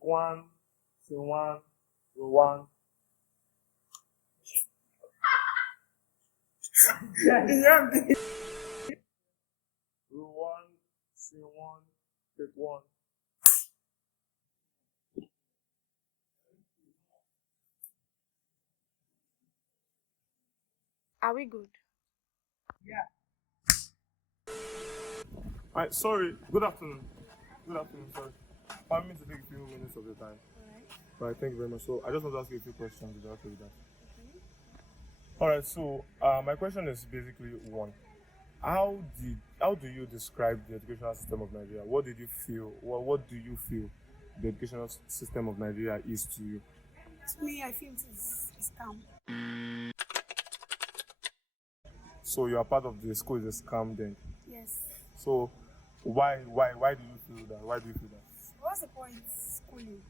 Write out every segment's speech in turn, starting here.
Take one, say one, row one. Yeah. Row one, say one, take one. Are we good? Alright, sorry. Good afternoon. Good afternoon, sorry. Permit me to take a few minutes of your time. Alright, thank you very much. So I just want to ask you a few questions. Is that okay with that? Alright, so my question is basically one. How do you describe the educational system of Nigeria? What did you feel? What do you feel the educational system of Nigeria is to you? To me, I feel it is a scam. So you are part of the school is a scam then. Yes. So why do you feel that? Why do you feel that? What's the point schooling?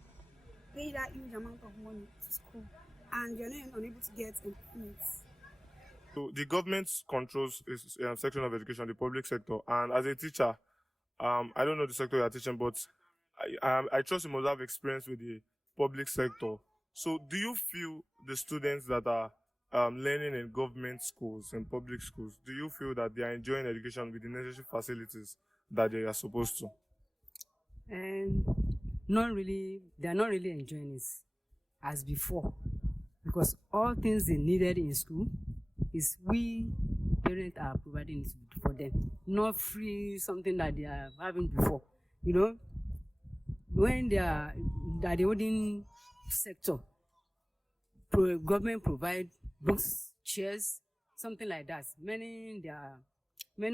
Pay that huge amount of money to school and you're not unable to get employment. So the government controls a section of education, the public sector, and as a teacher, I don't know the sector you are teaching, but I trust you must have experience with the public sector. So do you feel the students that are learning in government schools and public schools, do you feel that they are enjoying education with the necessary facilities that they are supposed to? And not really, they are not really enjoying it as before, because all things they needed in school is we parents are providing it for them, not free something that they are having before. You know, when they are that the holding sector, government provide books, chairs, something like that. Many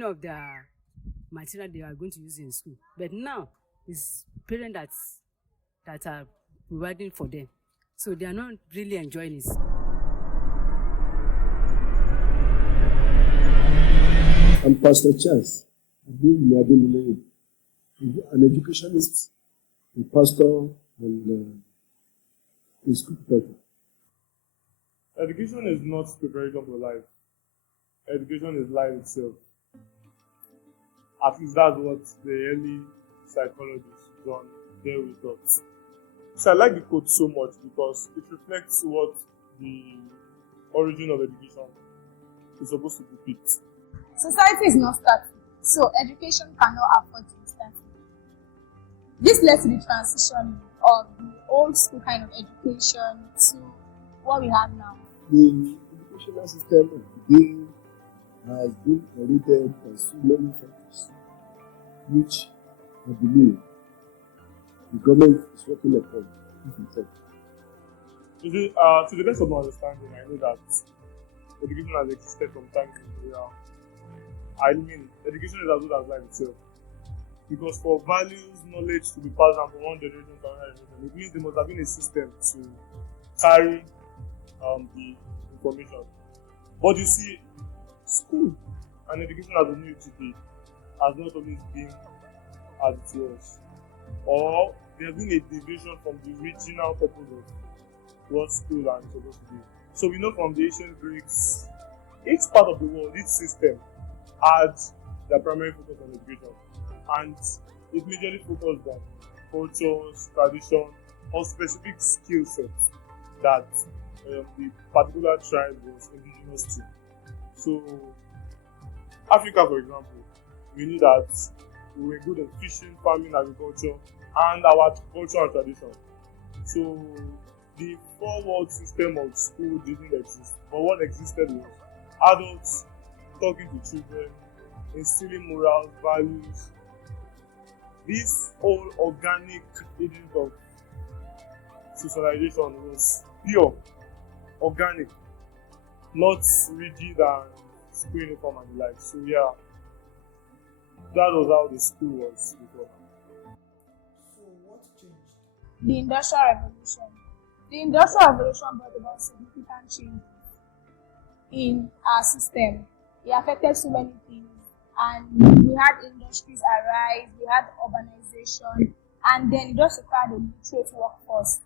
of their material they are going to use in school, but now it's parents that are providing for them, so they are not really enjoying it. I'm Pastor Charles. I've been an educationist, a pastor, and a school preparer. Education is not preparation for life. Education is life itself. At least that's what the early psychologists John Dewey thought. So I like the quote so much because it reflects what the origin of education is supposed to depict. Society is not static, so education cannot afford to be static. This led to the transition of the old school kind of education to what we have now. The educational system of today has been oriented on so many factors, which I believe the government is working upon. To the best of my understanding, I know that education has existed from time immemorial. I mean, education is as good as life itself. Because for values, knowledge to be passed down from one generation to another generation, it means there must have been a system to carry the information. But you see, school and education as we know it today has not always been as it was. Or there has been a deviation from the original purpose of what school is supposed to be. So we know from the ancient Greeks, each part of the world, each system had their primary focus on education. And it majorly focused on cultures, tradition, or specific skill sets that the particular tribe was indigenous to. So, Africa, for example, we knew that we were good at fishing, farming, agriculture, and our culture and tradition. So, the four-world system of school didn't exist, but what existed was adults talking to children, instilling morals, values. This whole organic agent of socialization was pure, organic, not rigid and school uniform and the like. So yeah, that was how the school was before. So what changed? The Industrial Revolution. The Industrial Revolution brought about significant changes in our system. It affected so many things, and we had industries arise, we had urbanization, and then it just required a literate workforce.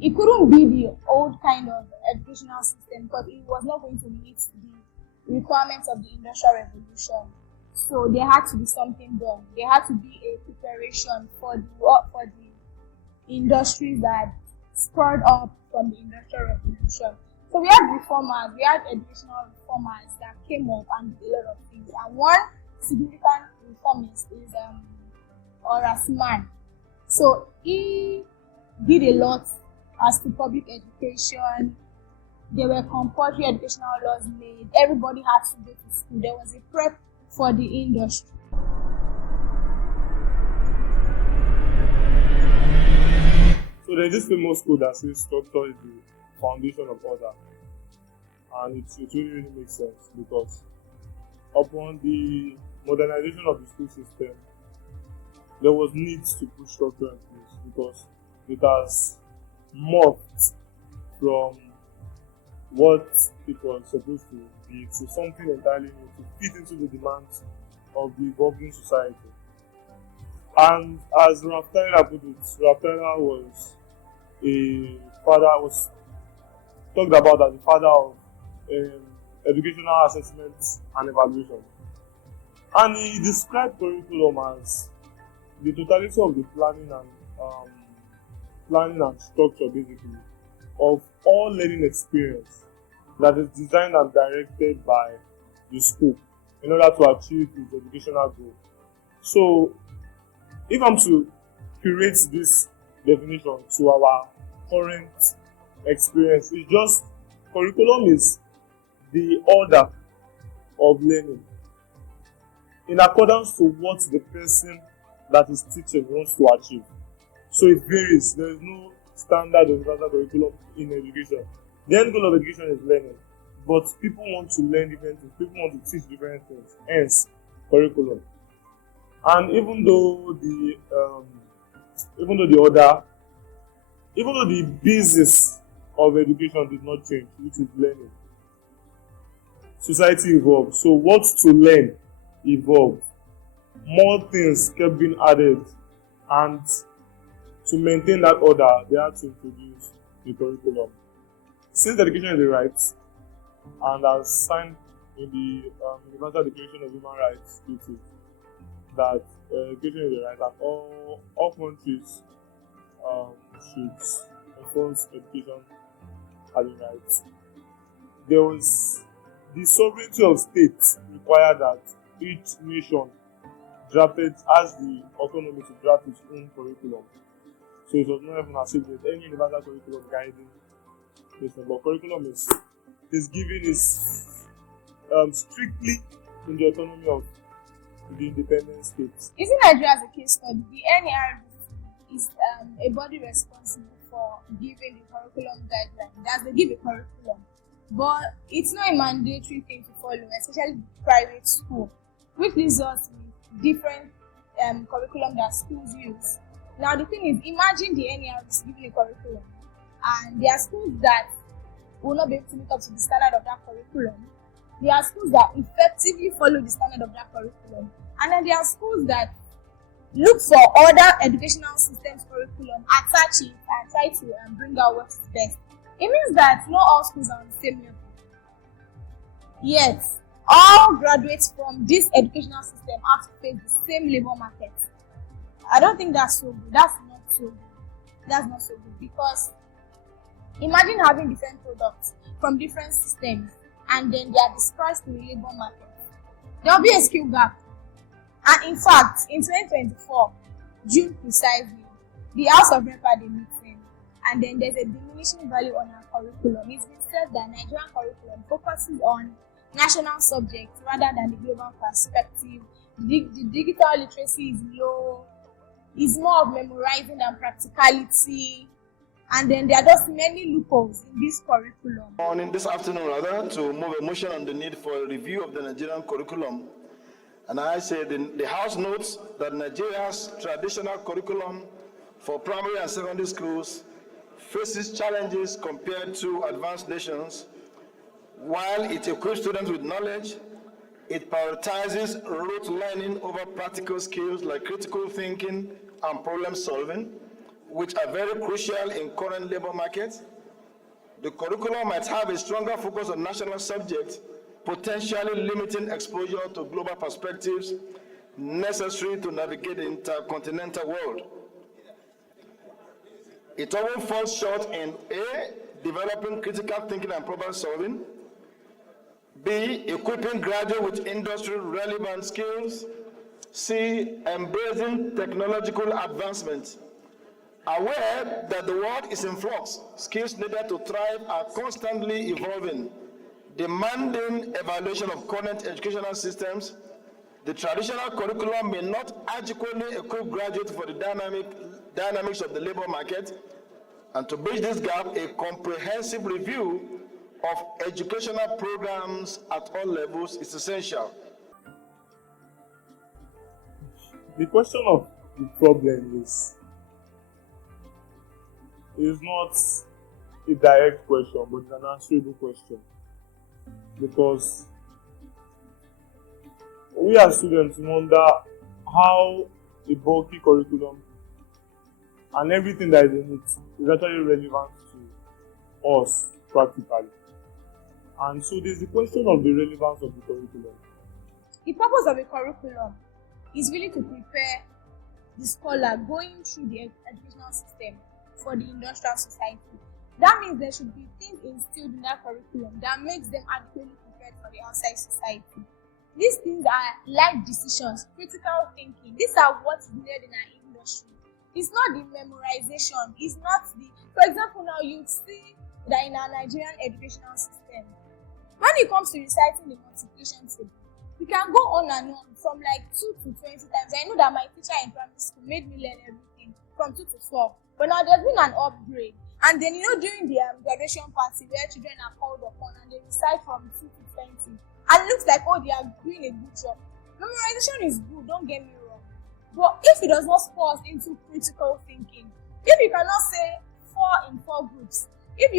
It couldn't be the old kind of educational system because it was not going to meet the requirements of the Industrial Revolution. So there had to be something done. There had to be a preparation for the industries that spurred up from the Industrial Revolution. So we had reformers, we had educational reformers that came up and did a lot of things. And one significant reformist is Horace Mann. So he did a lot as to public education. There were compulsory educational laws made. Everybody had to go to school. There was a prep for the industry. So there's this famous quote that says structure is the foundation of order. And it really makes sense, because upon the modernization of the school system, there was need to put structure in place, because it has morphed from what it was supposed to be to something entirely new, to fit into the demands of the evolving society. And as Ralph Tyler put it, Ralph Tyler was talked about as the father of educational assessment and evaluation. And he described curriculum as the totality of the planning and structure, basically, of all learning experience that is designed and directed by the school in order to achieve its educational goal. So, if I'm to curate this definition to our current experience, it's just curriculum is the order of learning in accordance to what the person that is teaching wants to achieve. So it varies. There is no standard or universal curriculum in education. The end goal of education is learning, but people want to learn different things. People want to teach different things. Hence, curriculum. And even though the basis of education did not change, which is learning, society evolved. So what to learn evolved. More things kept being added, and to maintain that order, they had to introduce the curriculum. Since education is a right, and as signed in the Universal Declaration of Human Rights Treaty, that education is a right, and all countries should enforce education as a right. There was the sovereignty of states required that each nation has the autonomy to draft its own curriculum. So it was not even as if there's any universal curriculum guiding nation, but curriculum is strictly in the autonomy of the independent states. Using Nigeria as a case study, the NERD is a body responsible for giving the curriculum guidelines. That's they give a curriculum, but it's not a mandatory thing to follow, especially private school, which leaves us with different curriculum that schools use. Now the thing is, imagine the NERD is giving a curriculum, and there are schools that will not be able to meet up to the standard of that curriculum. There are schools that effectively follow the standard of that curriculum, and then there are schools that look for other educational systems curriculum, attach it, and try to bring out what is best. It means that not all schools are on the same level. Yet, all graduates from this educational system have to face the same labor market. I don't think that's so good. That's not so good. That's not so good, because imagine having different products from different systems, and then they are dispersed to the labor market. There will be a skill gap. And in fact, in 2024, June precisely, the House of Rep had a meeting, and then there's a diminishing value on our curriculum. It's been said that Nigerian curriculum focuses on national subjects rather than the global perspective. The digital literacy is low. It's more of memorizing than practicality. And then there are just many loopholes in this curriculum. This afternoon, rather, to move a motion on the need for a review of the Nigerian curriculum. And I say the House notes that Nigeria's traditional curriculum for primary and secondary schools faces challenges compared to advanced nations. While it equips students with knowledge, it prioritizes rote learning over practical skills like critical thinking and problem solving, which are very crucial in current labor markets. The curriculum might have a stronger focus on national subjects, potentially limiting exposure to global perspectives necessary to navigate the intercontinental world. It often falls short in A, developing critical thinking and problem solving, B, equipping graduates with industry relevant skills, C, embracing technological advancement. Aware that the world is in flux, skills needed to thrive are constantly evolving, demanding evaluation of current educational systems. The traditional curriculum may not adequately equip graduates for the dynamics of the labor market, and to bridge this gap, a comprehensive review of educational programs at all levels is essential. The question of the problem is not a direct question, but it's an answerable question. Because we as students wonder how a bulky curriculum and everything that is in it is actually relevant to us practically. And so there's the question of the relevance of the curriculum. The purpose of a curriculum is really to prepare the scholar going through the educational system for the industrial society. That means there should be things instilled in that curriculum that makes them adequately prepared for the outside society. These things are life decisions, critical thinking. These are what is needed in our industry. It's not the memorization. It's not the. For example, now you see that in our Nigerian educational system, when it comes to reciting the multiplication table, we can go on and on from like 2 to 20 times. I know that my teacher in primary school made me learn everything from 2 to 4. But now there's been an upgrade. And then, during the graduation party where children are called upon and they recite from 2 to 20. And it looks like, they are doing a good job. Memorization is good, don't get me wrong. But if it does not spur us into critical thinking, if you cannot say 4 in 4 groups, if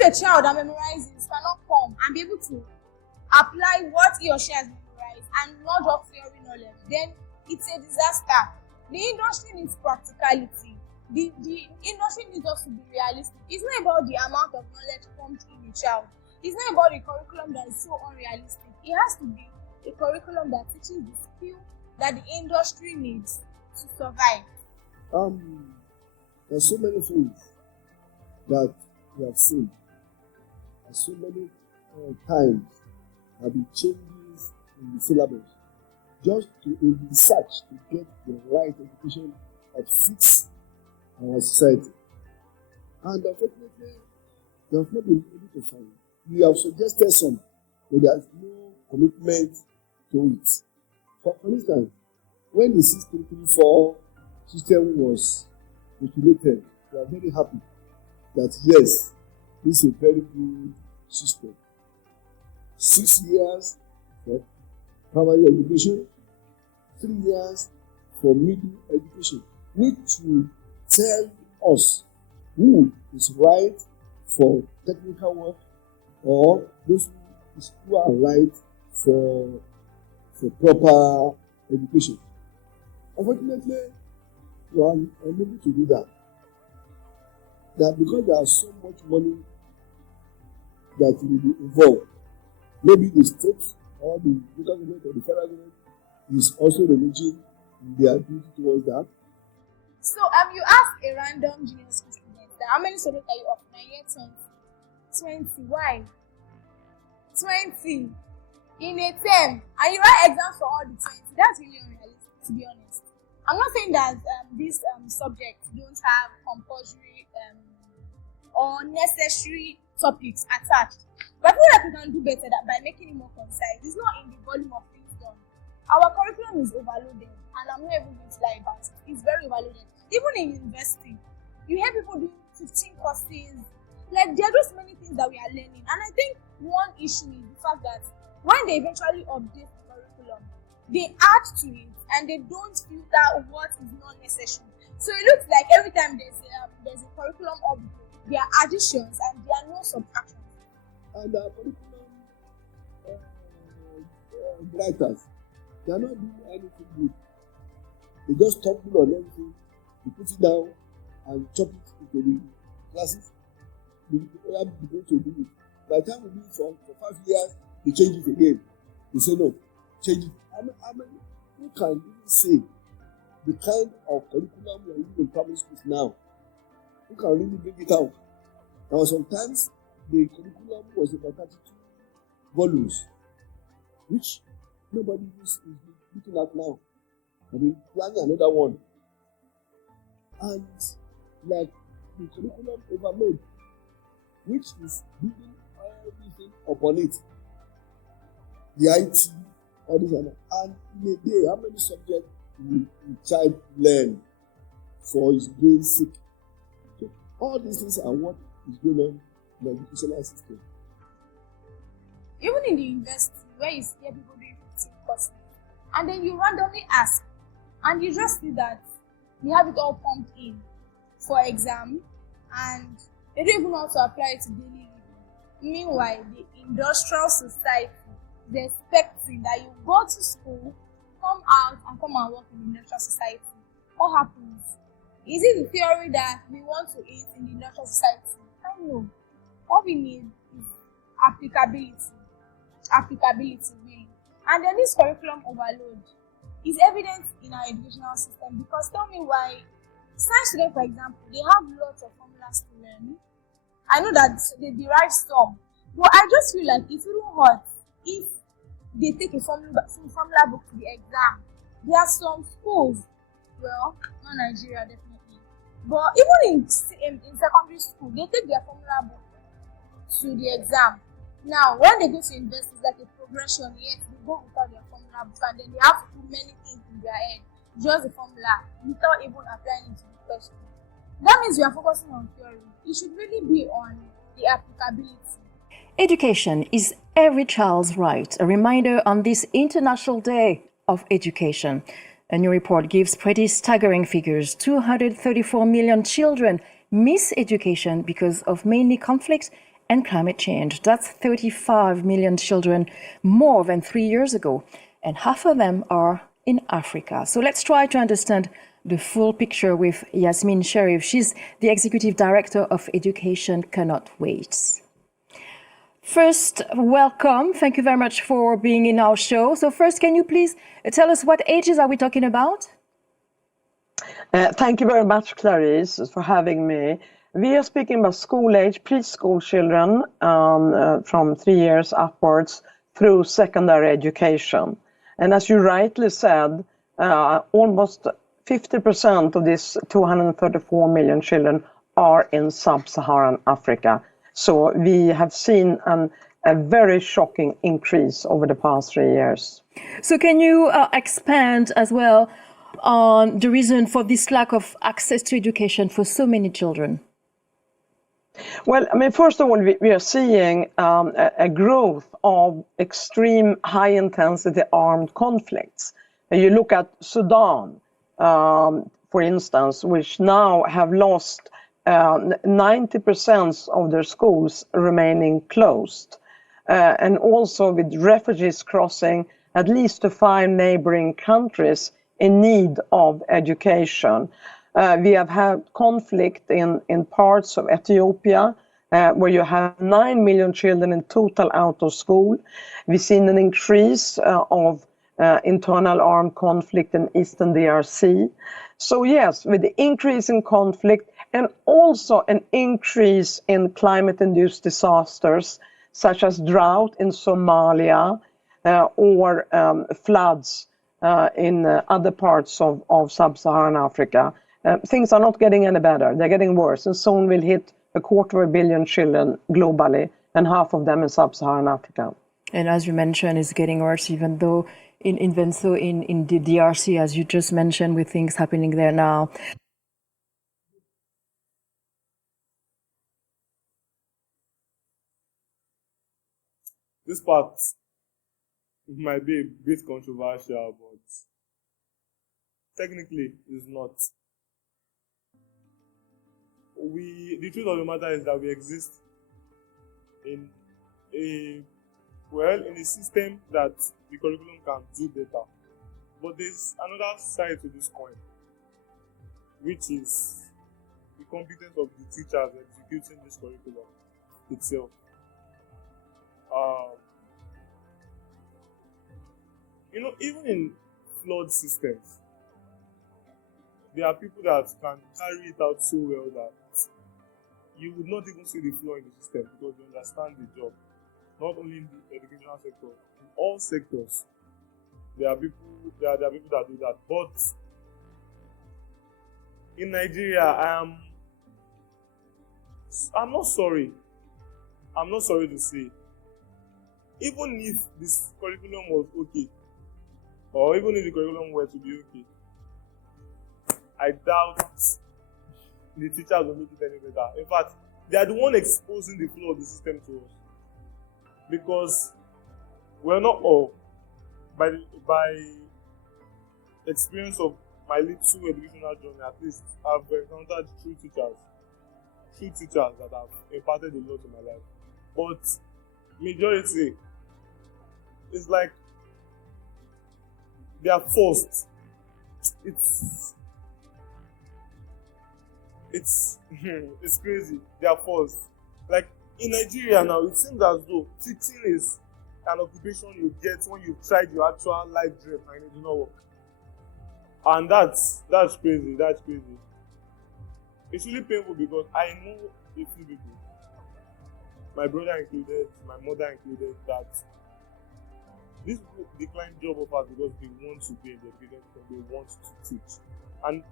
a child that memorizes cannot come and be able to apply what he or she has memorized and not just theory knowledge, then it's a disaster. The industry needs practicality. The industry needs us to be realistic. It's not about the amount of knowledge pumped in a child. It's not about the curriculum that is so unrealistic. It has to be a curriculum that teaches the skill that the industry needs to survive. There's so many things that we have seen. There's so many times have been changes in the syllabus just in the search to get the right education that fits our society. And unfortunately, they have not been able to find. We have suggested some, but there is no commitment to it. For instance, when the 6334 system was postulated, we are very happy that yes, this is a very good system. 6 years for primary education, 3 years for middle education, which will tell us who is right for technical work or those who are right for proper education. Unfortunately, we are unable to do that. That because there is so much money that will be involved, maybe the state or the local government or the federal government is also reneging in their duty towards that. So, you ask a random junior school student that how many subjects are you offering? My year 20. 20. Why? 20 in a term, and you write exams for all the 20. That's really unrealistic, to be honest. I'm not saying that these subjects don't have compulsory or necessary topics attached, but I feel like we can do better by making it more concise. It's not in the volume of things done. Our curriculum is overloaded, and I'm not even going to lie about it. It's very overloaded. Even in university, you hear people doing 15 courses. Like, there are just many things that we are learning. And I think one issue is the fact that when they eventually update the curriculum, they add to it and they don't filter what is not necessary. So it looks like every time there's a curriculum upgrade, there are additions and there are no subtractions. And our curriculum writers, they are not doing anything good. They just topple on everything, they put it down and chop it into the classes. They are going to do it. By the time we do it for 5 years, they change it again. They say no, change it. I mean, who can even say the kind of curriculum we are using in primary schools now, who can really bring it out? Now, sometimes the curriculum was about 32 volumes, which nobody is looking at now. I mean, planning another one. And like the curriculum overload, which is building everything upon it. The IT, all this and that. And in a day, how many subjects will the child learn for his brain's sake? So all these things are what is going on in the educational system. Even in the university, where you see people doing 15 courses, and then you randomly ask, and you just see that they have it all pumped in for exam, and they don't even know how to apply it to daily living. Meanwhile, the industrial society is expecting that you go to school, come out, and come and work in the industrial society. What happens? Is it the theory that we want to eat in the industrial society? I don't know. What we need is applicability. Applicability, really. And then this curriculum overload is evident in our educational system, because tell me why science students, for example, they have lots of formulas to learn. I know that they derive some, but I just feel like it's really hard if they take a formula book to the exam. There are some schools, well, not Nigeria definitely, but even in secondary school, they take their formula book to the exam. Now, when they go to university, it's like a progression. Yes, they go without their formula book, and then they have to do many things in their head, just the formula, without even applying it to the question. That means we are focusing on theory. It should really be on the applicability. Education is every child's right. A reminder on this International Day of Education. A new report gives pretty staggering figures. 234 million children miss education because of mainly conflict and climate change. That's 35 million children more than 3 years ago. And half of them are in Africa. So let's try to understand the full picture with Yasmin Sherif. She's the Executive Director of Education Cannot Wait. First, welcome. Thank you very much for being in our show. So first, can you please tell us what ages are we talking about? Thank you very much, Clarice, for having me. We are speaking about school age, preschool children from 3 years upwards through secondary education. And as you rightly said, almost 50% of these 234 million children are in sub-Saharan Africa. So we have seen a very shocking increase over the past 3 years. So can you expand as well on the reason for this lack of access to education for so many children? Well, I mean, first of all, we are seeing a growth of extreme high-intensity armed conflicts. You look at Sudan, for instance, which now have lost 90% of their schools remaining closed. And also with refugees crossing at least to 5 neighboring countries in need of education. We have had conflict in parts of Ethiopia, where you have 9 million children in total out of school. We've seen an increase of internal armed conflict in eastern DRC. So yes, with the increase in conflict and also an increase in climate-induced disasters, such as drought in Somalia or floods in other parts of sub-Saharan Africa. Things are not getting any better. They're getting worse, and soon will hit 250 million children globally, and half of them in sub-Saharan Africa. And as you mentioned, it's getting worse, even though in the DRC, as you just mentioned, with things happening there now. This part might be a bit controversial, but technically it's not. The truth of the matter is that we exist in a system that the curriculum can do better. But there's another side to this coin, which is the competence of the teachers executing this curriculum itself. Even in flawed systems, there are people that can carry it out so well that you would not even see the flaw in the system because you understand the job. Not only in the educational sector, in all sectors, there are people that do that. But in Nigeria, I'm not sorry. I'm not sorry to say, even if this curriculum was okay, or even if the curriculum were to be okay, I doubt the teachers will make it any better. In fact, they are the one exposing the flaw of the system to us. Because we're not all, by experience of my little educational journey, at least I've encountered true teachers that have imparted a lot in my life. But majority, it's like they are forced. It's crazy. They are forced. Like in Nigeria now, it seems as though teaching is an occupation you get when you've tried your actual life dream and it did not work. And that's crazy. That's crazy. It's really painful because I know a few people, my brother included, my mother included, that these people decline job offers because they want to be in the education, they want to teach. And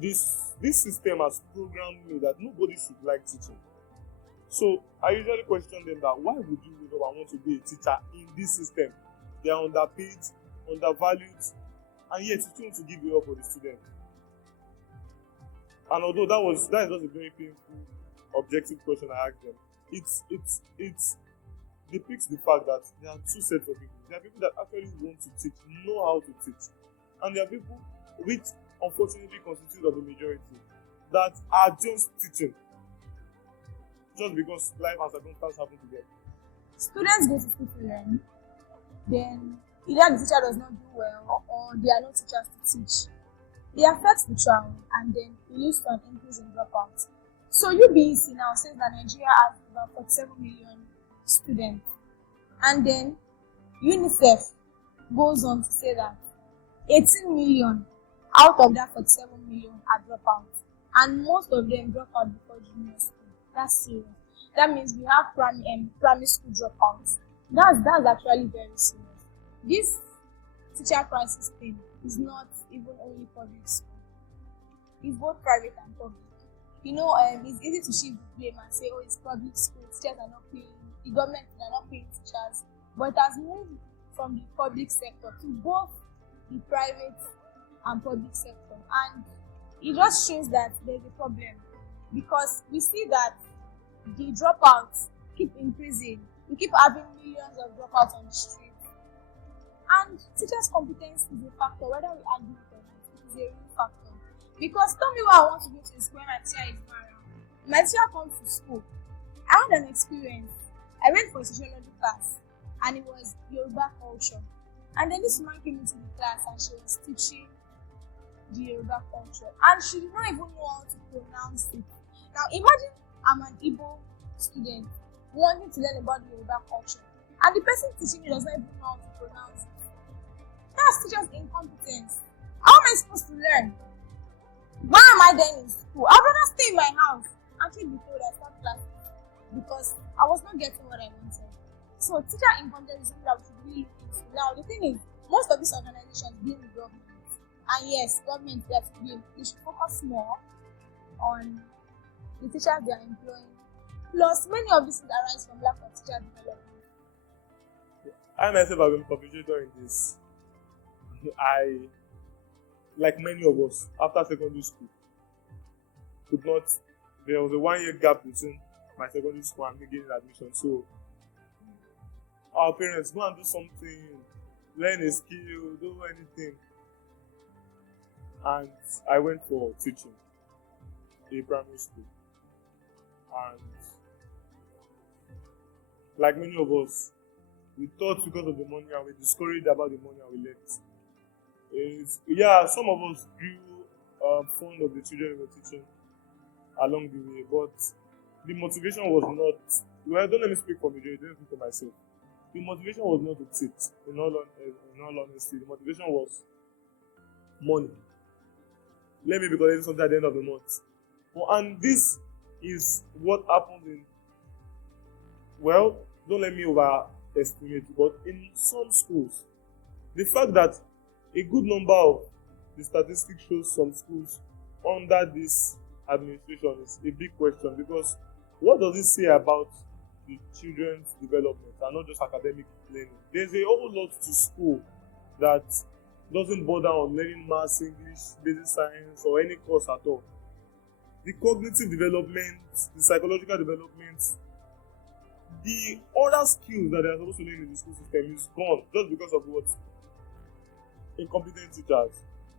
this system has programmed me that nobody should like teaching. So I usually question them that why would you want to be a teacher in this system? They are underpaid, undervalued, and yet you still want to give it up for the student. And although that is just a very painful, objective question I asked them, it depicts the fact that there are two sets of people. There are people that actually want to teach, know how to teach, and there are people which unfortunately constitute of the majority that are just teaching just because life and circumstances happen to them. Students go to school to learn, then either the teacher does not do well or there are no teachers to teach. It affects the child and then it leads to an increase in dropouts. So UBEC now says that Nigeria has about 47 million students, and then UNICEF goes on to say that 18 million out of that 47 million are dropouts, and most of them drop out before junior school. That's serious. That means we have primary school dropouts. That's actually very serious. This teacher crisis thing is not even only public school. It's both private and public. It's easy to shift the blame and say, oh, it's public school, teachers are not paying, the government are not paying teachers. But it has moved from the public sector to both the private and public sector. And it just shows that there's a problem, because we see that the dropouts keep increasing. We keep having millions of dropouts on the street. And teachers' competence is a factor, whether we argue it or not, it is a real factor. Because tell me why I want to go to a school when my teacher is not around. My teacher comes to school. I had an experience. I went for a sociology class, and it was Yoruba culture. And then this woman came into the class and she was teaching the Yoruba culture. And she did not even know how to pronounce it. Now imagine I'm an Igbo student wanting to learn about the Yoruba culture, and the person teaching me does not even know how to pronounce it. That's teachers' incompetence. How am I supposed to learn? Why am I then in school? I'd rather stay in my house and take the code and start classes, because I was not getting what I wanted. So teacher incompetence is something that we should really look into. Now the thing is, most of these organizations blame the government. And yes, government they have to blame. They should focus more on the teachers they are employing. Plus, many of these things arise from lack of teacher development. I myself have been perpetrator in this. Like many of us, after secondary school, there was a 1 year gap between my secondary school and me getting admission. So, our parents, go and do something, learn a skill, do anything. And I went for teaching in primary school. And like many of us, we thought because of the money and we discouraged about the money and we left. Some of us grew fond of the children we were teaching along the way, but the motivation was not. Don't let me speak for majority, let me speak for myself. The motivation was not to teach. In all honesty, the motivation was money. let me be collecting something at the end of the month. And this is what happened in, well, don't let me overestimate, but in some schools, the fact that a good number of the statistics shows some schools under this administration is a big question, because what does it say about the children's development and not just academic learning? There's a whole lot to school that doesn't bother on learning maths, English, basic science, or any course at all. The cognitive development, the psychological development, the other skills that they are supposed to learn in the school system is gone just because of what? Incompetent teachers.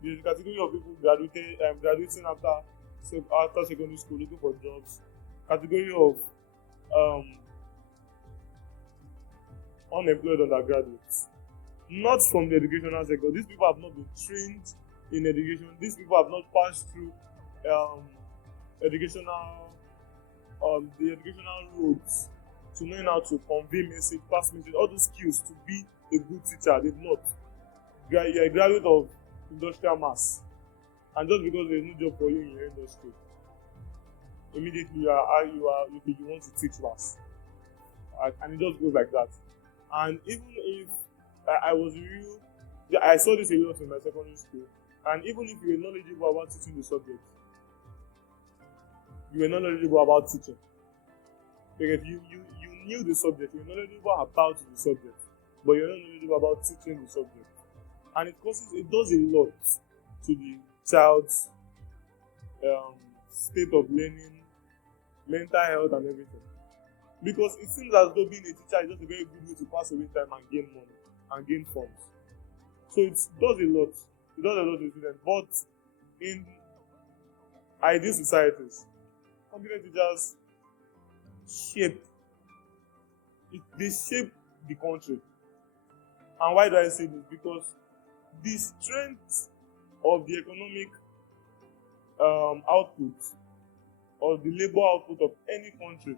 There's a category of people graduating after secondary school looking for jobs. Category of unemployed undergraduates. Not from the educational sector. These people have not been trained in education. These people have not passed through the educational roads to knowing how to convey message, pass message, all those skills to be a good teacher. They've not. You're a graduate of industrial maths, and just because there's no job for you in your industry, immediately you want to teach maths, and it just goes like that. And even if I saw this a lot in my secondary school, and even if you were knowledgeable about teaching the subject, you were not knowledgeable about teaching. Because you knew the subject, you were knowledgeable about the subject, but you're not knowledgeable about teaching the subject. And it does a lot to the child's state of learning, mental health, and everything. Because it seems as though being a teacher is just a very good way to pass away time and gain money and gain funds. So it does a lot. It does a lot to students. But in ideal societies, competent teachers shape the country. And why do I say this? Because the strength of the economic output or the labor output of any country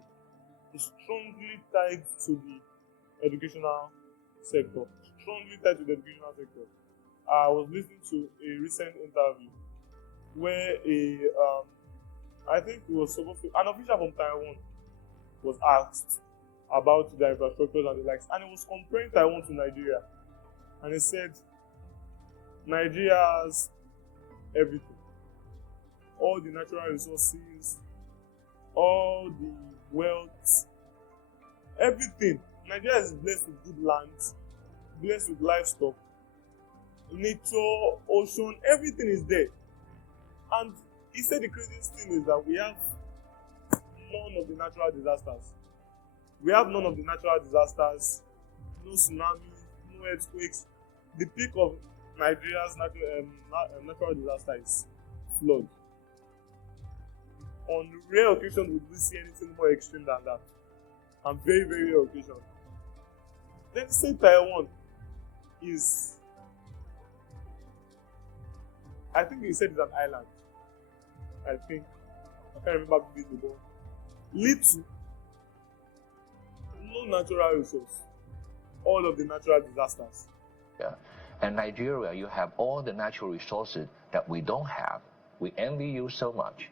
is strongly tied to the educational sector. I was listening to a recent interview where I think it was an official from Taiwan was asked about the infrastructure and the likes, and he was comparing Taiwan to Nigeria, and he said Nigeria has everything, all the natural resources, all the wealth, everything. Nigeria is blessed with good land, blessed with livestock, nature, ocean, everything is there. And he said the craziest thing is that we have none of the natural disasters. No tsunamis, no earthquakes. The peak of Nigeria's natural disaster is flood. On rare occasions, would we see anything more extreme than that? And very, very rare occasions. Then say Taiwan is, I think he said it's an island. I can't remember completely, but little, no natural resource, all of the natural disasters. Yeah. And Nigeria, you have all the natural resources that we don't have. We envy you so much.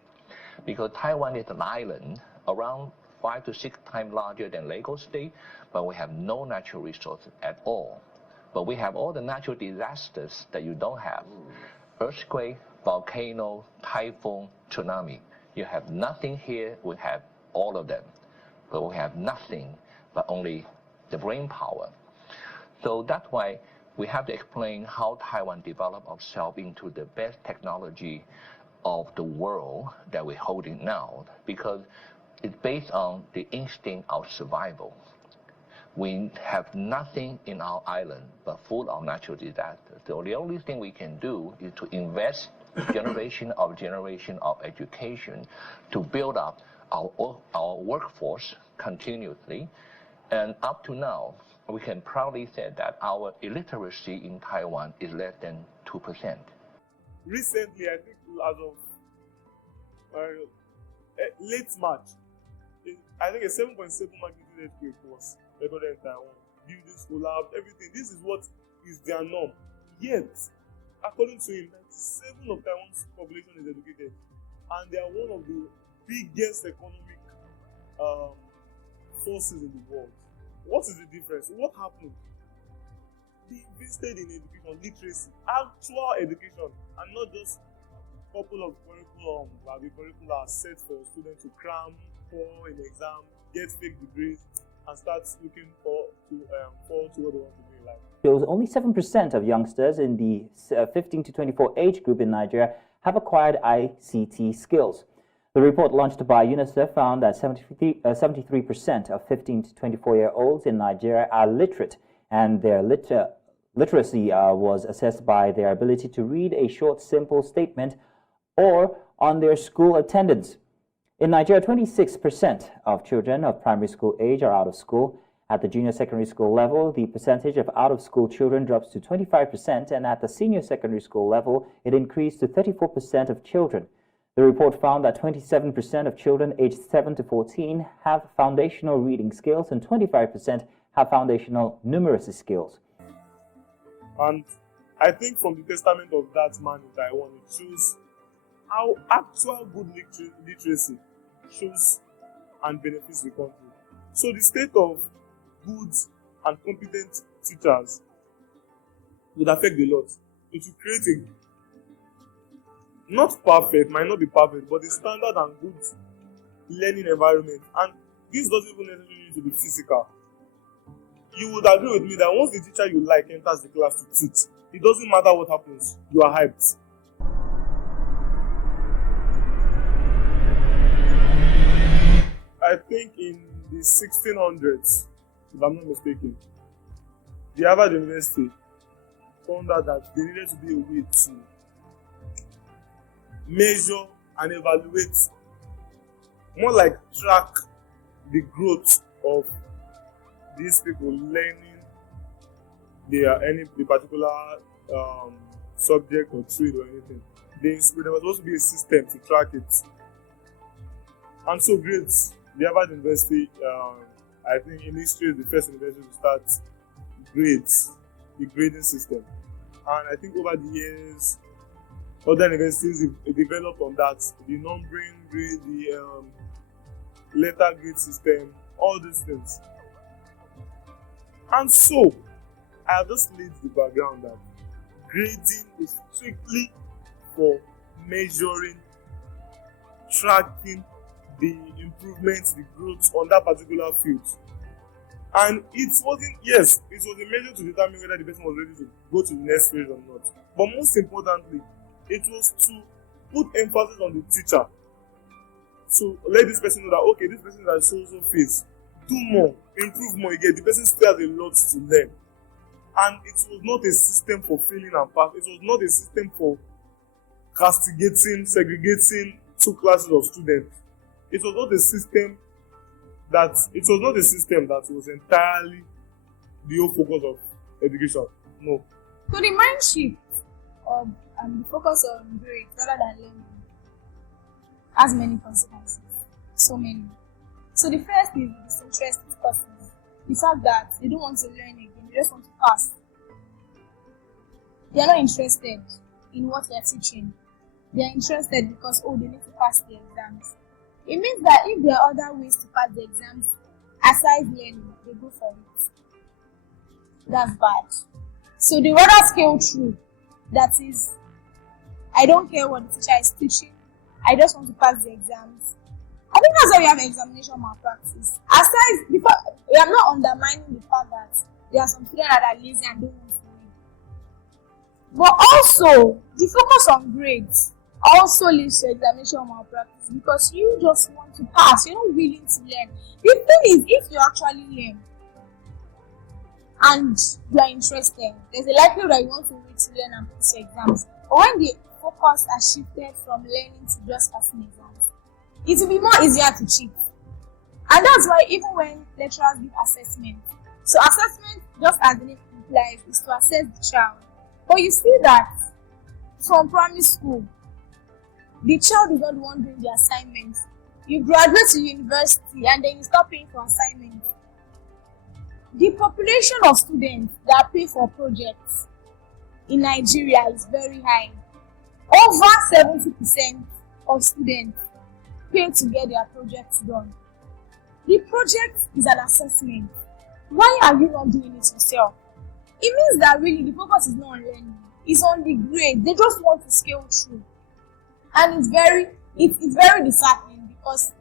Because Taiwan is an island around 5 to 6 times larger than Lagos State, but we have no natural resources at all. But we have all the natural disasters that you don't have. Earthquake, volcano, typhoon, tsunami. You have nothing here, we have all of them. But we have nothing but only the brain power. So that's why we have to explain how Taiwan developed itself into the best technology of the world that we're holding now, because it's based on the instinct of survival. We have nothing in our island but full of natural disasters. So the only thing we can do is to invest generation of education to build up our workforce continuously. And up to now, we can proudly say that our illiteracy in Taiwan is less than 2%. Recently, I think as of late March, I think a 7.7 magnitude earthquake was recorded in Taiwan. Buildings collapsed, everything. This is what is their norm. Yet, according to him, 97% of Taiwan's population is educated, and they are one of the biggest economic forces in the world. What is the difference? What happened? They invested in education, literacy, actual education, and not just a couple of curriculum, like the curricula are set for students to cram, pour in exam, get fake degrees, and start looking for to what they want to do in life. Shows only 7% of youngsters in the 15 to 24 age group in Nigeria have acquired ICT skills. The report launched by UNICEF found that 73% of 15 to 24-year-olds in Nigeria are literate, and their literacy was assessed by their ability to read a short, simple statement or on their school attendance. In Nigeria, 26% of children of primary school age are out of school. At the junior secondary school level, the percentage of out-of-school children drops to 25%, and at the senior secondary school level, it increased to 34% of children. The report found that 27% of children aged 7 to 14 have foundational reading skills and 25% have foundational numeracy skills. And I think from the testament of that man in Taiwan, it shows how actual good literacy shows and benefits the country. So the state of good and competent teachers would affect a lot. It will create a not perfect, might not be perfect, but a standard and good learning environment. And this doesn't even necessarily need to be physical. You would agree with me that once the teacher you like enters the class to teach, it doesn't matter what happens, you are hyped. I think in the 1600s, if I'm not mistaken, the Harvard University found out that there needed to be a way to measure and evaluate, more like track the growth of these people learning any particular subject or trade or anything. There was supposed to be a system to track it. And so grades, the Harvard University, I think in history is the first university to start the grading system. And I think over the years, other universities developed on that, the numbering grade, the letter grade system, all these things. And so, I have just laid the background that grading is strictly for measuring, tracking the improvements, the growth on that particular field. And it was a measure to determine whether the person was ready to go to the next phase or not. But most importantly, it was to put emphasis on the teacher. So let this person know that, okay, this person that so phase, do more, improve more. Again, the person still has a lot to learn. And it was not a system for failing and pass. It was not a system for castigating, segregating two classes of students. It was not a system that was entirely the whole focus of education. No. So the mind shift of the focus on grades rather than learning has many consequences. So many. So the first is disinterest with persons. The fact that they don't want to learn again, they just want to pass. They are not interested in what they are teaching. They are interested because, they need to pass the exams. It means that if there are other ways to pass the exams aside learning, they go for it. That's bad. So they rather scale through. That is, I don't care what the teacher is teaching. I just want to pass the exams. I think that's why we have examination malpractice. Aside, because we are not undermining the fact that there are some students that are lazy and don't want to read. But also, the focus on grades also leads to examination malpractice because you just want to pass. You're not willing to learn. The thing is, if you actually learn and you are interested, there's a likelihood that you want to read to learn and pass your exams. But when the focus has shifted from learning to just passing exams, it will be more easier to cheat. And that's why even when lecturers give assessment, so assessment, just as the name implies, is to assess the child. But you see that from primary school, the child is not the one doing the assignments. You graduate to university and then you start paying for assignments. The population of students that pay for projects in Nigeria is very high. Over 70% of students pay to get their projects done. The project is an assessment. Why are you not doing it yourself? It means that really the focus is not on learning, it's on the grade. They just want to scale through. And it's very disheartening, because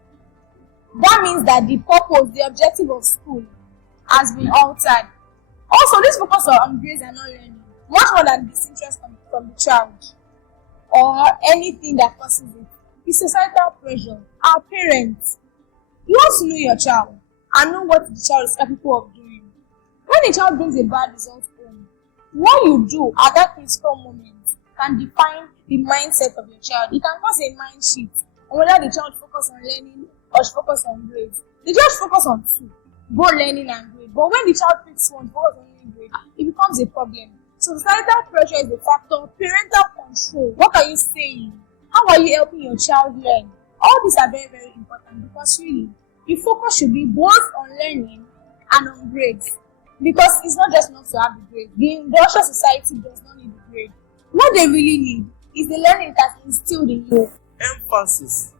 that means that the purpose, the objective of school has been altered. Also, this focus on grades and not learning, much more than disinterest from the child or anything that causes it, is societal pressure. Our parents, you want to know your child and know what the child is capable of doing. When a child brings a bad result home, what you do at that critical moment can define the mindset of your child. It can cause a mind shift on whether the child focus on learning or focus on grades. They just focus on two, both learning and grade. But when the child picks one, focus on learning grade, it becomes a problem. So societal pressure is a factor. Parental control. What are you saying? How are you helping your child learn? All these are very, very important, because really, the focus should be both on learning and on grades. Because it's not just enough to have the grade. The industrial society does not need the grade. What they really need is the learning that's instilled in you. Emphasis.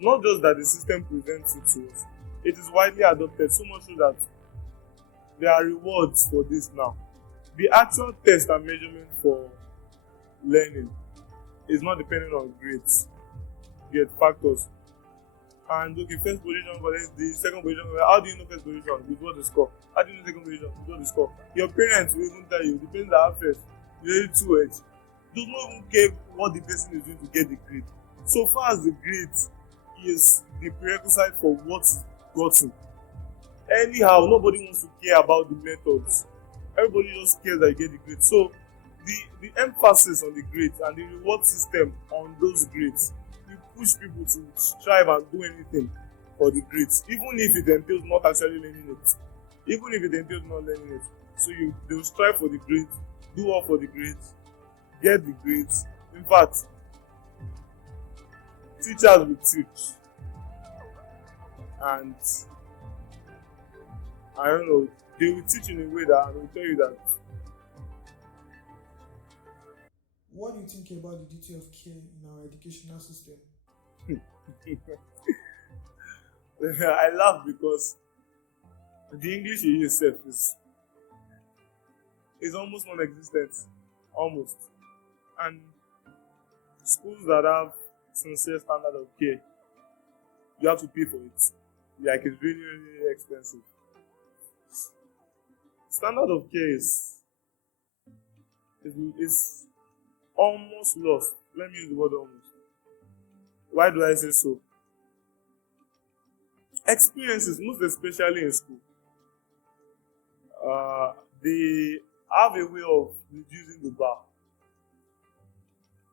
Not just that the system presents it to us. It is widely adopted, so much so that there are rewards for this now. The actual test and measurement for learning is not dependent on grades, yet factors. And okay, first position, but the second position, how do you know first position? With what the score? How do you know second position? With what the score? Your parents will even tell you, the parents that have first, really 2 edge. Do not even care what the person is doing to get the grade. So far as the grade is the prerequisite for what's gotten. Anyhow, nobody wants to care about the methods. Everybody just cares that you get the grade. So the emphasis on the grades and the reward system on those grades will push people to strive and do anything for the grades, even if it entails not actually learning it. Even if it entails not learning it. So they will strive for the grades, do all for the grades, get the grades. In fact, teachers will teach, and I don't know, they will teach in a way that will tell you that. What do you think about the duty of care in our educational system? I laugh because the English you use itself is almost non-existent, almost. And schools that have sincere standard of care, you have to pay for it. Like, it's really, really expensive. Standard of care is almost lost. Let me use the word almost. Why do I say so? Experiences, most especially in school, they have a way of reducing the bar,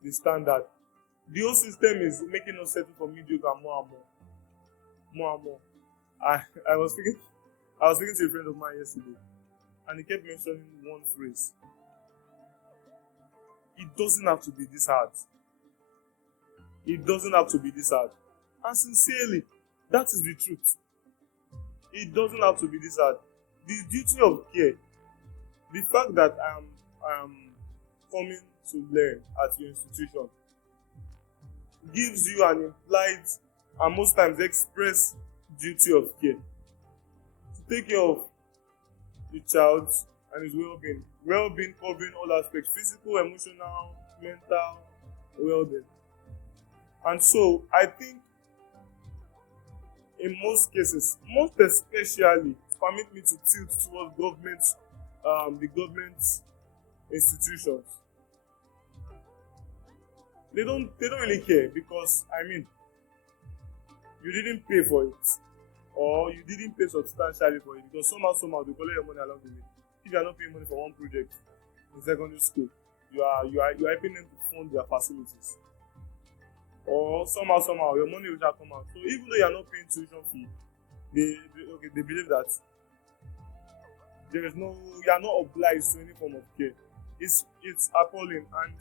the standard. The whole system is making us settle for mediocre more and more. More and more. I was speaking to a friend of mine yesterday, and he kept mentioning one phrase. It doesn't have to be this hard. It doesn't have to be this hard. And sincerely, that is the truth. It doesn't have to be this hard. The duty of care, the fact that I am coming to learn at your institution, gives you an implied and most times express duty of care. To take care of the child and his well-being. Well-being covering all aspects, physical, emotional, mental well-being. And so, I think in most cases, most especially, permit me to tilt towards the government institutions. They don't really care, because, you didn't pay for it, or you didn't pay substantially for it, because somehow they collect your money along the way. If you are not paying money for one project in secondary school, you are helping them to fund their facilities. Or somehow your money will just come out. So even though you are not paying tuition fee, they believe that you are not obliged to any form of care. It's appalling, and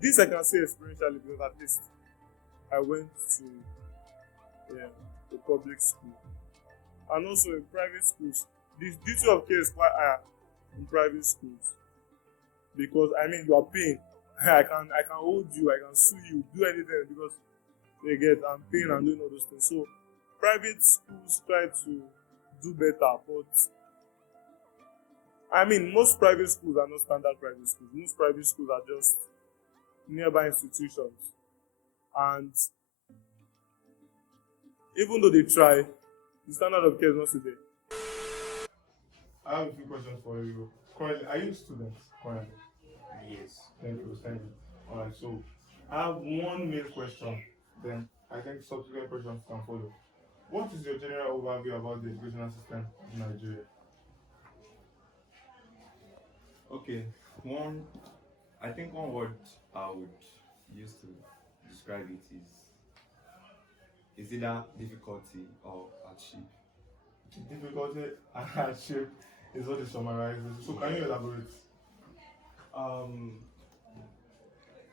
this I can say experientially, because at least I went to a public school, and also in private schools. The duty of care is quite higher in private schools. because I mean you are paying. I can hold you, I can sue you, do anything because they get I'm paying and doing all those things. So private schools try to do better, but I mean most private schools are not standard private schools. Most private schools are just nearby institutions, and even though they try, the standard of care is not so there. I have a few questions for you. Currently, are you a student currently? Yes. Thank you. Alright, so I have one main question, then I think subsequent questions can follow. What is your general overview about the educational system in Nigeria? Okay. I think one word I would use to describe it is either difficulty or hardship. Difficulty and hardship is what it summarizes. So can you elaborate?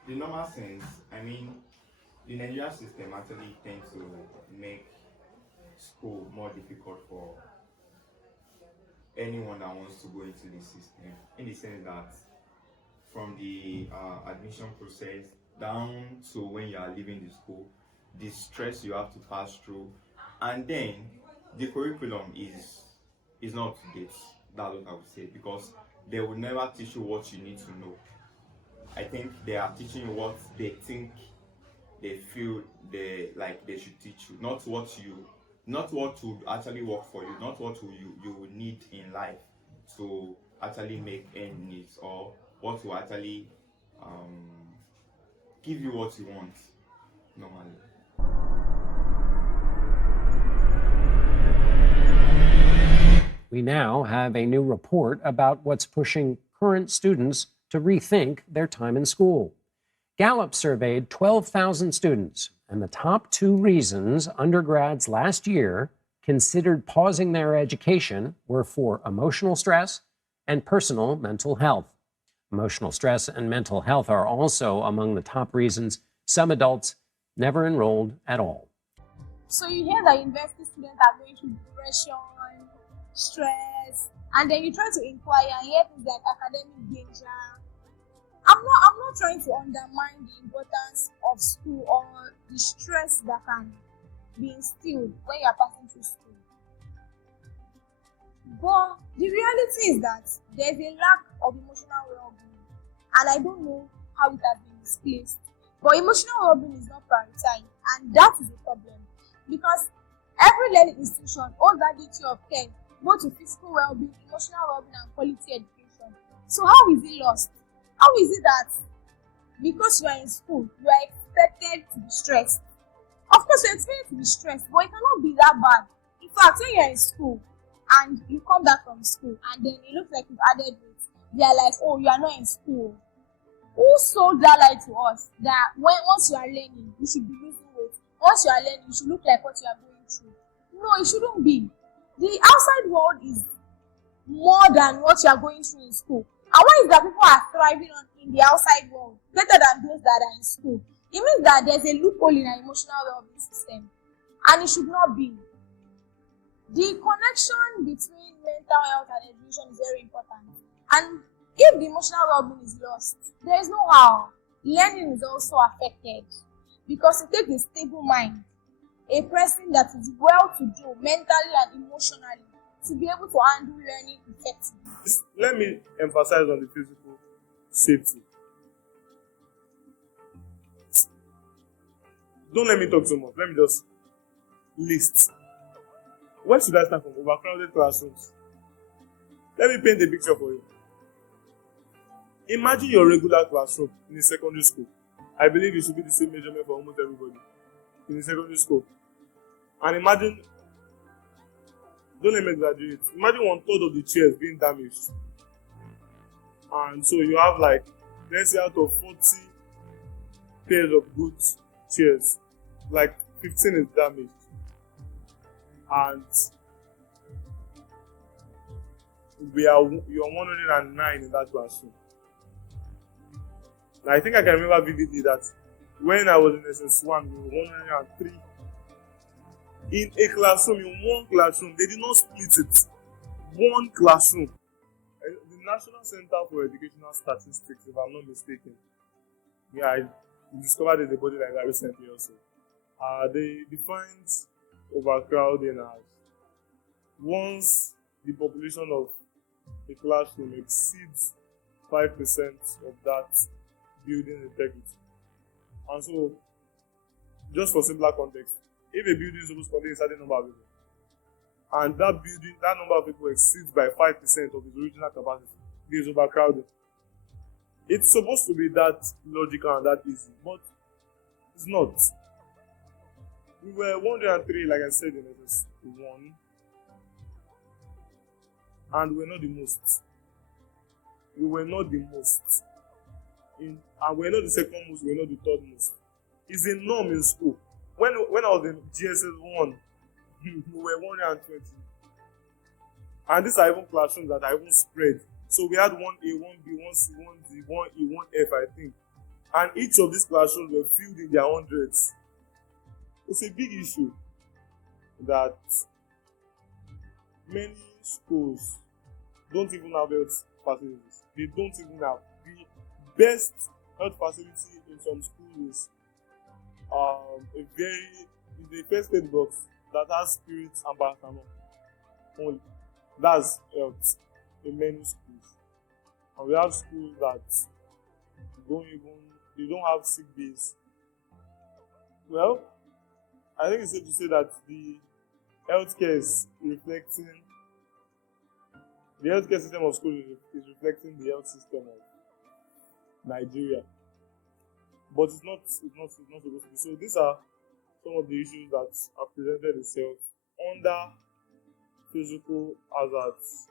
The normal sense, I mean, the Nigerian system actually tends to make school more difficult for anyone that wants to go into the system, in the sense that from the admission process down to when you are leaving the school, the stress you have to pass through, and then the curriculum is not up to date. That's what I would say, because they will never teach you what you need to know. I think they are teaching you what they think they feel they should teach you, not what would actually work for you, not what you would need in life to actually make end needs, or what will actually give you what you want normally. We now have a new report about what's pushing current students to rethink their time in school. Gallup surveyed 12,000 students, and the top two reasons undergrads last year considered pausing their education were for emotional stress and personal mental health. Emotional stress and mental health are also among the top reasons some adults never enrolled at all. So you hear that university students are going through depression, stress, and then you try to inquire and hear things like academic danger. I'm not trying to undermine the importance of school or the stress that can be instilled when you are passing through school. But the reality is that there's a lack of emotional well-being, and I don't know how it has been displaced. But emotional well-being is not prioritized, and that is a problem, because every learning institution owes that duty of care both to physical well-being, emotional well-being, and quality education. So how is it lost? How is it that because you are in school, you are expected to be stressed? Of course, you're expected to be stressed, but it cannot be that bad. In fact, when you're in school and you come back from school and then it looks like you've added weight, they are like, oh, you are not in school. Who sold that lie to us that once you are learning, you should be losing weight? Once you are learning, you should look like what you are going through. No, it shouldn't be. The outside world is more than what you are going through in school. And why is that people are thriving in the outside world better than those that are in school? It means that there's a loophole in our emotional well-being system, and it should not be. The connection between mental health and education is very important. And if the emotional well-being is lost, there is no how. Learning is also affected, because it takes a stable mind, a person that is well-to-do mentally and emotionally, to be able to handle learning effectively. Let me emphasize on the physical safety. Don't let me talk so much. Let me just list. Where should I start from? Overcrowded classrooms. Let me paint a picture for you. Imagine your regular classroom in a secondary school. I believe it should be the same measurement for almost everybody in a secondary school. And imagine, don't let me exaggerate, imagine 1/3 of the chairs being damaged. And so you have like, let's say out of 40 pairs of good chairs, like 15 is damaged. And you're 109 in that classroom. Now, I think I can remember vividly that when I was in SS1, we were 103 in a classroom, in one classroom. They did not split it. One classroom. The the National Center for Educational Statistics, if I'm not mistaken, yeah, I discovered a body like that recently also. They defined overcrowding as once the population of a classroom exceeds 5% of that building integrity. And so, just for simpler context, if a building is supposed to contain a certain number of people, and that number of people exceeds by 5% of its original capacity, there is overcrowding. It's supposed to be that logical and that easy, but it's not. We were 103, like I said in episode 1, and we're not the most. We were not the most. And we're not the second most, we're not the third most. It's a norm in school. When I was in GSS 1, we were 120. And these are even classrooms that are even spread. So we had 1A, 1B, 1C, 1D, 1E, 1F, I think. And each of these classrooms were filled in their hundreds. It's a big issue that many schools don't even have health facilities. They don't even have. The best health facility in some schools is a first aid box that has spirits and paracetamol only. That's health in many schools. And we have schools that they don't have sick days. Well, I think it's safe to say that the healthcare system of schools is reflecting the health system of Nigeria. But it's not supposed to be. So these are some of the issues that have presented itself under physical hazards.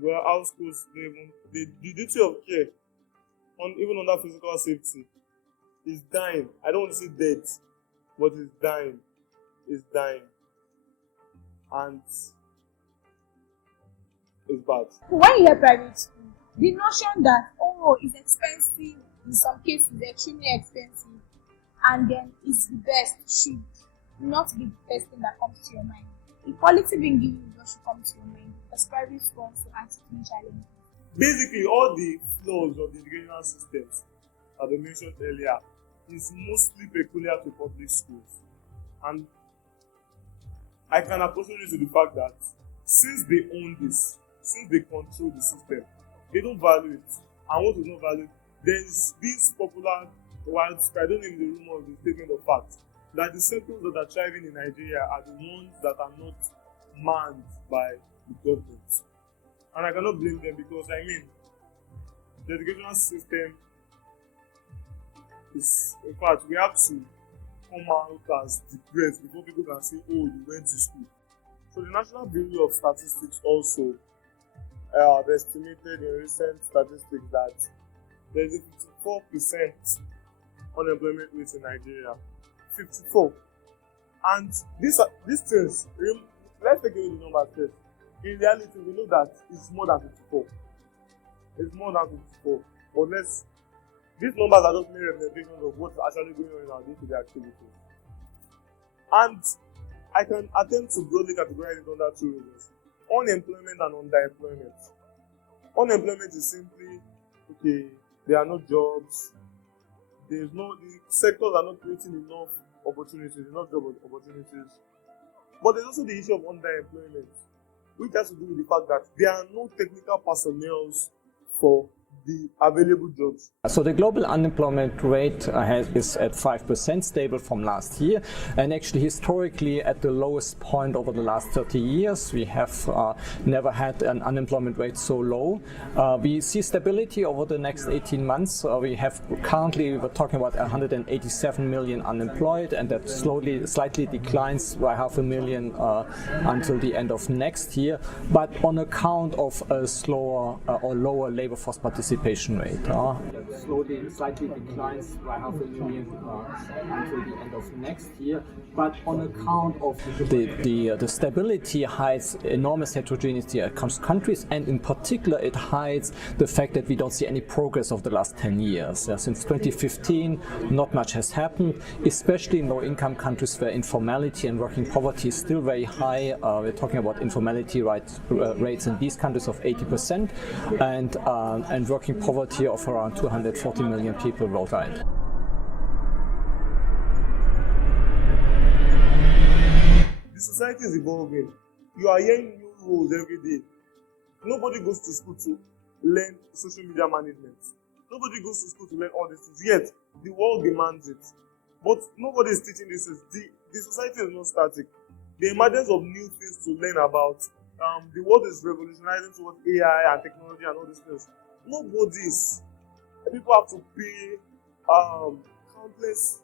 Where our schools, the duty of care, even under physical safety, is dying. I don't want to say dead, but it's dying. It's dying. And it's bad. When you hear private school, the notion that, it's expensive, in some cases, extremely expensive, and then it's the best, should not be the first thing that comes to your mind. Equality being given is what should come to your mind, because private schools also has new challenges. Basically, all the flaws of the educational systems that I mentioned earlier is mostly peculiar to public schools. And I can approximate it to the fact that since they own this, since they control the system, they don't value it. And what is not valued, there is this popular widespread, I don't know if the rumor of the statement of fact, that the sectors that are thriving in Nigeria are the ones that are not manned by the government. And I cannot blame them because, the educational system is, in fact, we have to come out as depressed before people can say, you went to school. So the National Bureau of Statistics also estimated in recent statistics that there is a 54% unemployment rate in Nigeria. 54. And these things, let's take away the number first. In reality, we know that it's more than 54. It's more than 54. But these numbers are just mere representations of what's actually going on in our day-to-day activities. And I can attempt to broadly categorize it under two reasons: unemployment and underemployment. Unemployment is simply, there are no jobs, the sectors are not creating enough job opportunities. But there's also the issue of underemployment, which has to do with the fact that there are no technical personnel for the available jobs. So the global unemployment rate is at 5%, stable from last year, and actually historically at the lowest point over the last 30 years. We have never had an unemployment rate so low. We see stability over the next 18 months. We're talking about 187 million unemployed, and that slightly declines by 500,000 until the end of next year, but on account of a slower or lower labor force participation participation rate. Slowly, slightly declines by 500,000 until the end of next year, but on account of the stability hides enormous heterogeneity across countries, and in particular it hides the fact that we don't see any progress over the last 10 years. Since 2015, not much has happened, especially in low-income countries where informality and working poverty is still very high. We're talking about informality rates in these countries of 80%, and working poverty of around 240 million people worldwide. The society is evolving. You are hearing new rules every day. Nobody goes to school to learn social media management. Nobody goes to school to learn all these things. Yet, the world demands it. But nobody is teaching this. The society is not static. The emergence of new things to learn about. The world is revolutionizing towards AI and technology and all these things. Nobody's. People have to pay countless,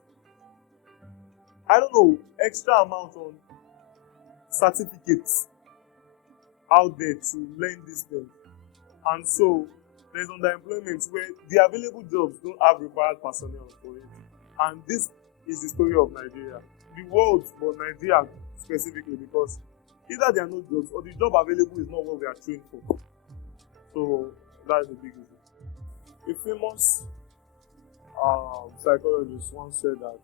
extra amount on certificates out there to learn these things. And so there's underemployment where the available jobs don't have required personnel for it. And this is the story of Nigeria. The world, but Nigeria specifically, because either there are no jobs or the job available is not what we are trained for. So that's the big issue. A famous psychologist once said that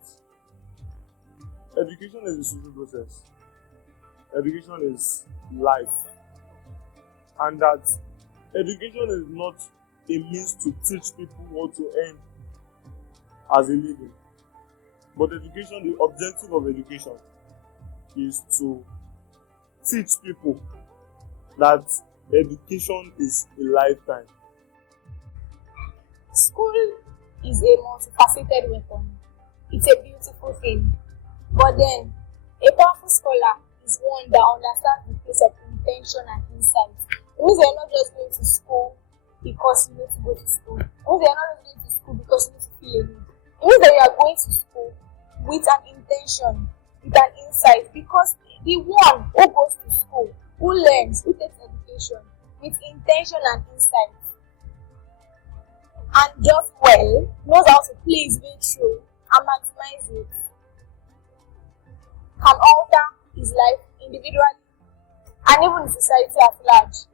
education is a social process. Education is life. And that education is not a means to teach people what to earn as a living. But education, the objective of education is to teach people that education is a lifetime. School is a multifaceted weapon. It's a beautiful thing. But then, a powerful scholar is one that understands the place of intention and insight. It means you're not just going to school because you need to go to school. It means you're not just going to school because you need to feel a need. It means that you are going to school with an intention, with an insight, because the one who goes to school, who learns, who takes education with intention and insight, and just knows how to play his way through and maximize it, can alter his life individually and even the society at large.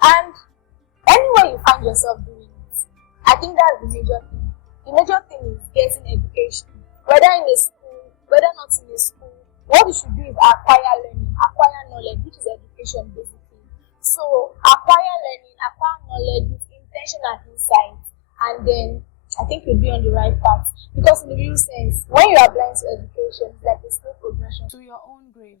And anywhere you find yourself doing it, I think that's the major thing. The major thing is getting education, whether in a school, whether not in a school. What you should do is acquire learning, acquire knowledge, which is education basically. So acquire learning, acquire knowledge with intention and insight, and then I think you'll be on the right path. Because in the real sense, when you are blind to education, it's like a slow progression to your own grave.